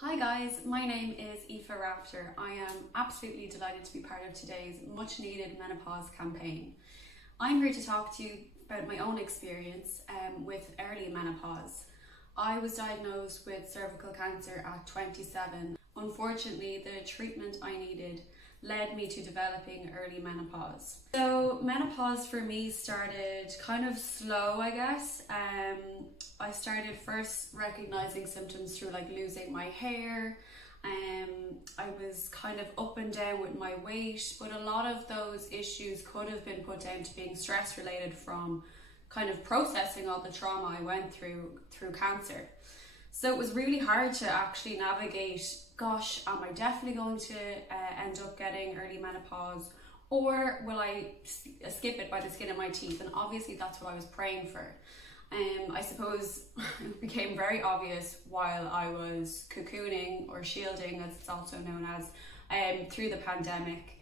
Hi guys, my name is Aoife. I am absolutely delighted to be part of today's much needed menopause campaign. I'm here to talk to you about my own experience with early menopause. I was diagnosed with cervical cancer at 27. Unfortunately, the treatment I needed led me to developing early menopause. So menopause for me started kind of slow, I guess. I started first recognizing symptoms through like losing my hair. I was kind of up and down with my weight, but a lot of those issues could have been put down to being stress related from kind of processing all the trauma I went through cancer. So it was really hard to actually navigate, gosh, am I definitely going to end up getting early menopause, or will I skip it by the skin of my teeth? And obviously that's what I was praying for. I suppose it became very obvious while I was cocooning, or shielding as it's also known as, through the pandemic.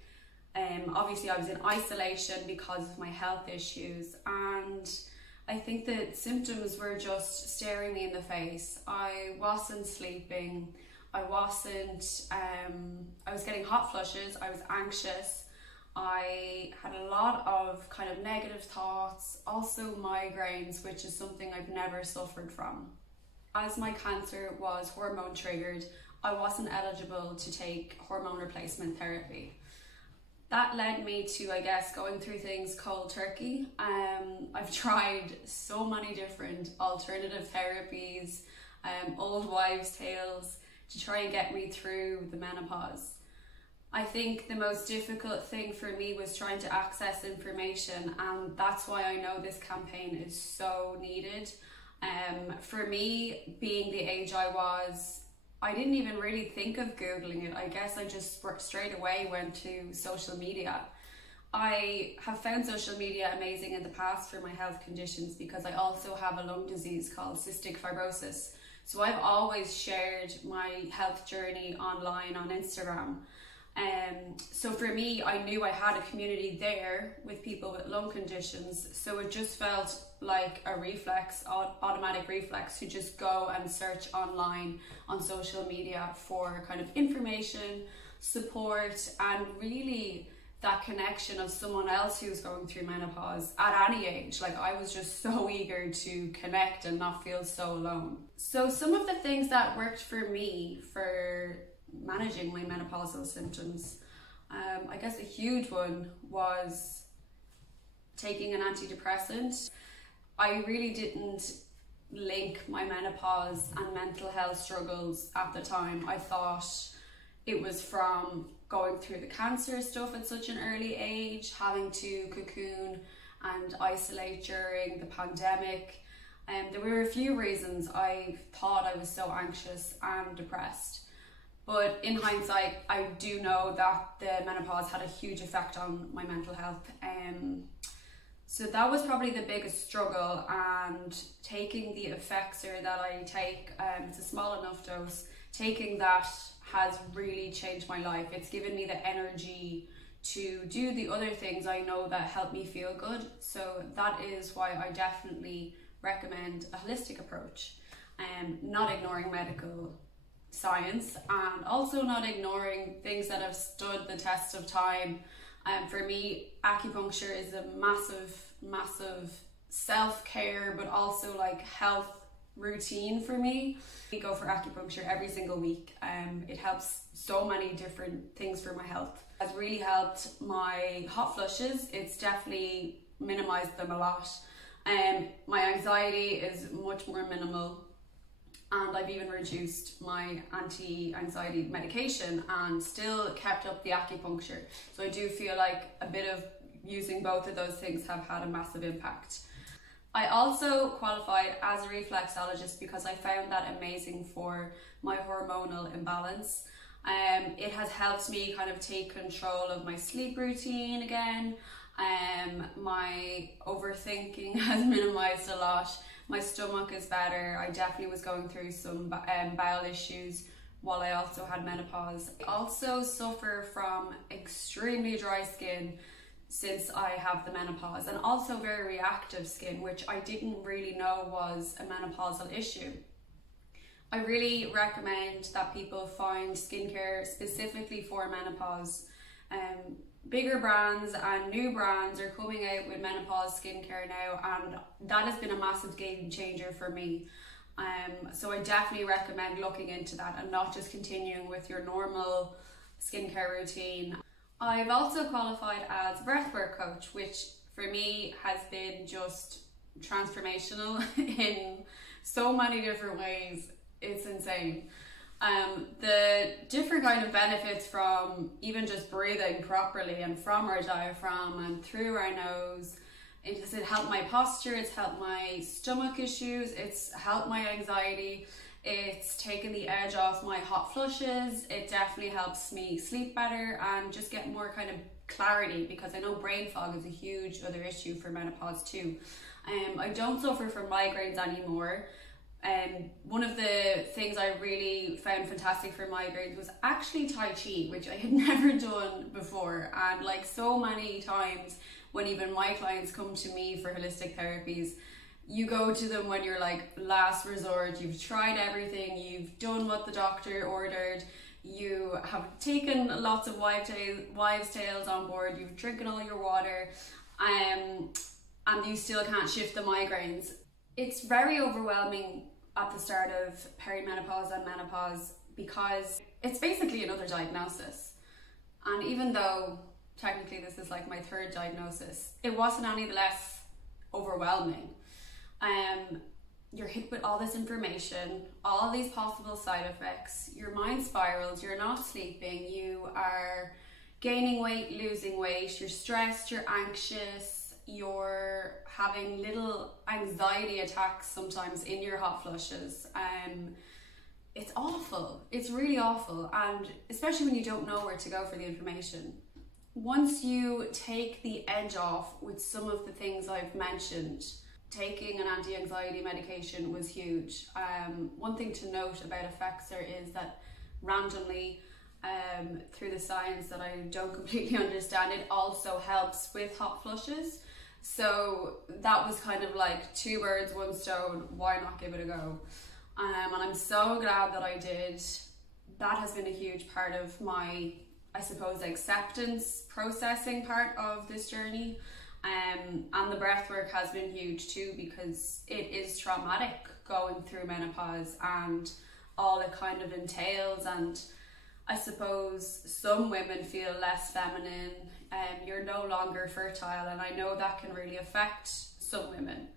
Obviously I was in isolation because of my health issues, and I think the symptoms were just staring me in the face. I wasn't sleeping, I was getting hot flushes, I was anxious, I had a lot of kind of negative thoughts, also migraines, which is something I've never suffered from. As my cancer was hormone triggered, I wasn't eligible to take hormone replacement therapy. That led me to, I guess, going through things cold turkey. I've tried so many different alternative therapies, old wives' tales, to try and get me through the menopause. I think the most difficult thing for me was trying to access information, and that's why I know this campaign is so needed. For me, being the age I was, I didn't even really think of Googling it. I guess I just straight away went to social media. I have found social media amazing in the past for my health conditions because I also have a lung disease called cystic fibrosis. So I've always shared my health journey online on Instagram. So for me, I knew I had a community there with people with lung conditions, so it just felt like a automatic reflex to just go and search online on social media for kind of information, support, and really that connection of someone else who's going through menopause at any age. Like, I was just so eager to connect and not feel so alone. So some of the things that worked for me for managing my menopausal symptoms, I guess a huge one was taking an antidepressant. I really didn't link my menopause and mental health struggles at the time. I thought it was from going through the cancer stuff at such an early age, having to cocoon and isolate during the pandemic. There were a few reasons I thought I was so anxious and depressed. But in hindsight, I do know that the menopause had a huge effect on my mental health. So that was probably the biggest struggle, and taking the Effexor that I take, it's a small enough dose, taking that has really changed my life. It's given me the energy to do the other things I know that help me feel good. So that is why I definitely recommend a holistic approach, not ignoring medical science, and also not ignoring things that have stood the test of time. For me, acupuncture is a massive self-care, but also like health routine for me. I go for acupuncture every single week. It helps so many different things for my health. It has really helped my hot flushes. It's definitely minimized them a lot. My anxiety is much more minimal, and I've even reduced my anti-anxiety medication and still kept up the acupuncture. So I do feel like a bit of using both of those things have had a massive impact. I also qualified as a reflexologist because I found that amazing for my hormonal imbalance. It has helped me kind of take control of my sleep routine again. My overthinking has minimized a lot. My stomach is better. I definitely was going through some bowel issues while I also had menopause. I also suffer from extremely dry skin since I have the menopause, and also very reactive skin, which I didn't really know was a menopausal issue. I really recommend that people find skincare specifically for menopause. Bigger brands and new brands are coming out with menopause skincare now, and that has been a massive game changer for me. So I definitely recommend looking into that and not just continuing with your normal skincare routine. I've also qualified as a breathwork coach, which for me has been just transformational in so many different ways. It's insane. The different kind of benefits from even just breathing properly and from our diaphragm and through our nose. It helped my posture, it's helped my stomach issues, it's helped my anxiety, it's taken the edge off my hot flushes, it definitely helps me sleep better and just get more kind of clarity, because I know brain fog is a huge other issue for menopause too. I don't suffer from migraines anymore. One of the things I really found fantastic for migraines was actually Tai Chi, which I had never done before. And like so many times when even my clients come to me for holistic therapies, you go to them when you're like last resort, you've tried everything, you've done what the doctor ordered, you have taken lots of wives' tales on board, you've drinking all your water, and you still can't shift the migraines. It's very overwhelming at the start of perimenopause and menopause because it's basically another diagnosis. And even though technically this is like my third diagnosis, it wasn't any the less overwhelming. You're hit with all this information, all these possible side effects, your mind spirals, you're not sleeping, you are gaining weight, losing weight, you're stressed, you're anxious, you're having little anxiety attacks sometimes in your hot flushes. It's awful, it's really awful, and especially when you don't know where to go for the information. Once you take the edge off with some of the things I've mentioned, taking an anti-anxiety medication was huge. One thing to note about Effexor is that randomly, through the science that I don't completely understand, it also helps with hot flushes. So that was kind of like 2 birds, 1 stone, why not give it a go? And I'm so glad that I did. That has been a huge part of my, I suppose, acceptance processing part of this journey. And the breathwork has been huge too, because it is traumatic going through menopause and all it kind of entails. And I suppose some women feel less feminine, you're no longer fertile, and I know that can really affect some women,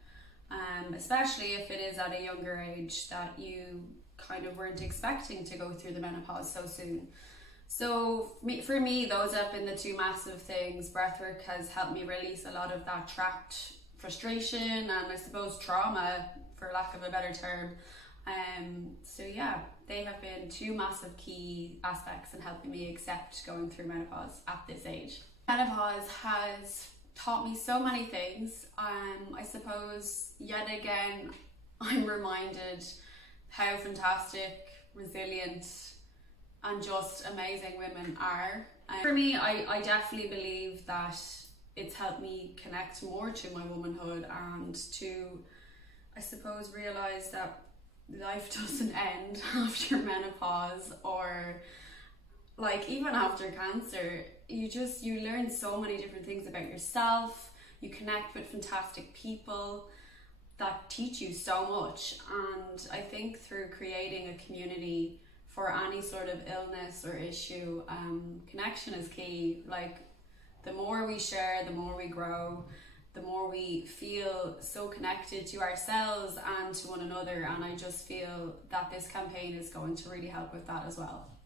especially if it is at a younger age that you kind of weren't expecting to go through the menopause so soon. So for me, those have been the 2 massive things. Breathwork has helped me release a lot of that trapped frustration and I suppose trauma, for lack of a better term. So yeah, they have been 2 massive key aspects in helping me accept going through menopause at this age. Menopause has taught me so many things. I suppose yet again, I'm reminded how fantastic, resilient, and just amazing women are. For me, I definitely believe that it's helped me connect more to my womanhood and to, I suppose, realise that life doesn't end after menopause, or like even after cancer. You learn so many different things about yourself, you connect with fantastic people that teach you so much. And I think through creating a community for any sort of illness or issue, connection is key. Like, the more we share, the more we grow, the more we feel so connected to ourselves and to one another. And I just feel that this campaign is going to really help with that as well.